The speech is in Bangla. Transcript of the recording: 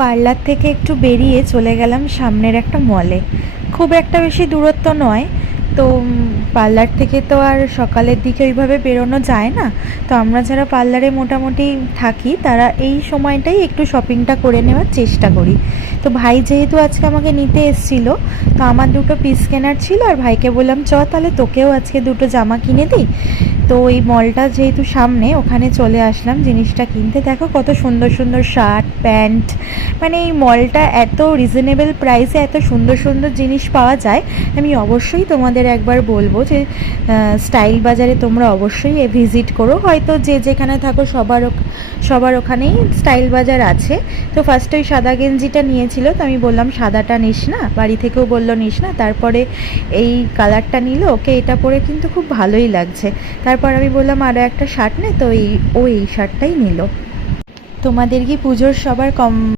পার্লার থেকে একটু বেরিয়ে চলে গেলাম সামনের একটা মলে। খুব একটা বেশি দূরত্ব নয়। তো পার্লার থেকে তো আর সকালের দিকে ওইভাবে বেরোনো যায় না। তো আমরা যারা পার্লারে মোটামুটি থাকি তারা এই সময়টাই একটু শপিংটা করে নেওয়ার চেষ্টা করি। তো ভাই যেহেতু আজকে আমাকে নিতে এসেছিলো, তো আমার দুটো পিস কেনার ছিল, আর ভাইকে বললাম চ তাহলে তোকেও আজকে দুটো জামা কিনে দিই। তো এই মলটা যেহেতু সামনে, ওখানে চলে আসলাম জিনিসটা কিনতে। দেখো কত সুন্দর সুন্দর শার্ট প্যান্ট, মানে এই মলটা এত রিজনেবল প্রাইসে এত সুন্দর সুন্দর জিনিস পাওয়া যায়। আমি অবশ্যই তোমাদের একবার বলবো যে স্টাইল বাজারে তোমরা অবশ্যই ভিজিট করো। হয়তো যে যেখানে থাকো সবার ওখানেই স্টাইল বাজার আছে। তো ফার্স্টে ওই সাদা গেঞ্জিটা নিয়েছিল, তো আমি বললাম সাদাটা নিস না, বাড়ি থেকেও বললো নিস না। তারপরে এই কালারটা নিল, ওকে এটা পরে কিন্তু খুব ভালোই লাগছে। তারপর আমি বললাম আরও একটা শার্ট নে, তো এই শার্টটাই নিল। তোমাদের কি পুজোর সবার